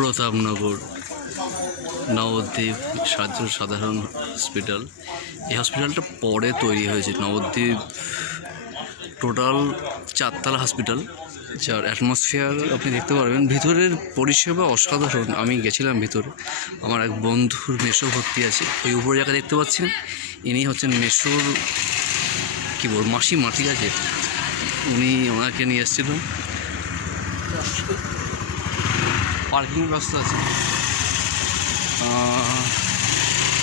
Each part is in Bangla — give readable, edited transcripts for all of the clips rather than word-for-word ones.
প্রতাপনগর নবদ্বীপ সাধারণ হসপিটাল। এই হসপিটালটা পরে তৈরি হয়েছে। নবদ্বীপ টোটাল 4 তলা হসপিটাল, যার অ্যাটমসফিয়ার আপনি দেখতে পারবেন। ভিতরের পরিষেবা অসাধারণ। আমি গেছিলাম ভিতরে, আমার এক বন্ধুর মেসো ভর্তি আছে। ওই উপরে জায়গা দেখতে পাচ্ছেন, ইনি হচ্ছেন মেসোর কী বল মাসিমা, ঠিক আছে। উনি ওনাকে নিয়ে এসেছিলেন। পার্কিং ব্যবস্থা আছে,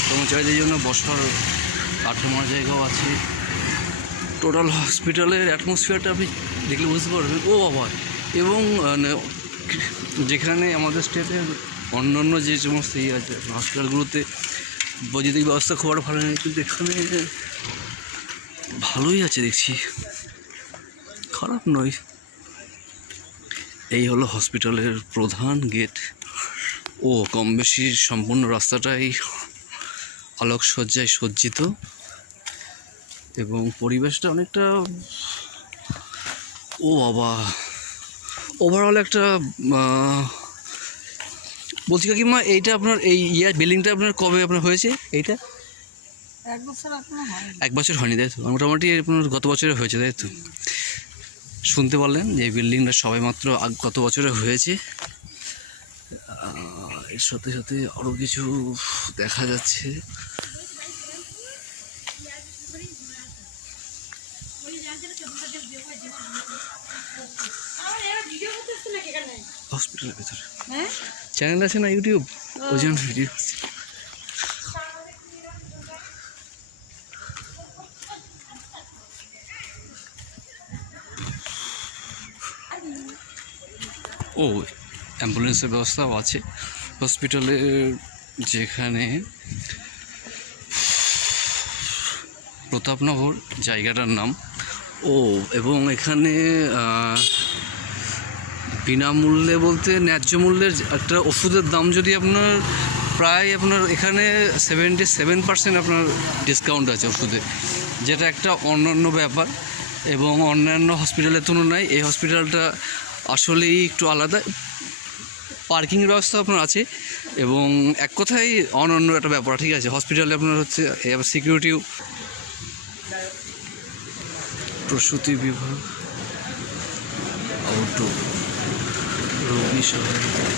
কর্মচারীদের জন্য বসার আড্ডা জায়গাও আছে। টোটাল হসপিটালের অ্যাটমসফিয়ারটা আপনি দেখলে বুঝতে পারবেন। ও বাবা! এবং যেখানে আমাদের স্টেটের অন্যান্য যে সমস্ত আছে হসপিটালগুলোতে বৈদ্যুতিক ব্যবস্থা খুব একটা ভালো নেই, কিন্তু এখানে ভালোই আছে দেখছি, খারাপ নয়। এই হলো হসপিটালের প্রধান গেট। ও কম বেশি সম্পূর্ণ রাস্তাটাই আলোকসজ্জায় সজ্জিত এবং পরিবেশটা অনেকটা, ও বাবা, ওভারঅল একটা বলছি কাকিমা, এইটা আপনার এই বিল্ডিংটা আপনার কবে আপনার হয়েছে? এইটা 1 বছর হয়নি, তাই তো? মোটামুটি আপনার গত বছরে হয়েছে, তাই তো? শুনতে পারলেন যে এই বিল্ডিংটা সবে মাত্র গত বছরে হয়েছে। এর সাথে সাথে আরও কিছু দেখা যাচ্ছে। হসপিটালের ভেতরে চ্যানেল আছে না ইউটিউব, ওই জন্য ভিডিও। ও অ্যাম্বুলেন্সের ব্যবস্থাও আছে হসপিটালে, যেখানে প্রতাপনগর জায়গাটার নাম। ও এবং এখানে বিনামূল্যে বলতে ন্যায্য মূল্যের একটা ওষুধের দাম যদি আপনার প্রায় আপনার এখানে 77% আপনার ডিসকাউন্ট আছে ওষুধে, যেটা একটা অন্যান্য ব্যাপার। এবং অন্যান্য হসপিটালের তুলনায় এই হসপিটালটা আসলেই একটু আলাদা। পার্কিং ব্যবস্থা আপনার আছে এবং এক কথায় অনন্য একটা ব্যাপার, ঠিক আছে। হসপিটালে আপনার হচ্ছে সিকিউরিটিও। প্রসূতি বিভাগ, আউটডোর, রোগী সহায়তা।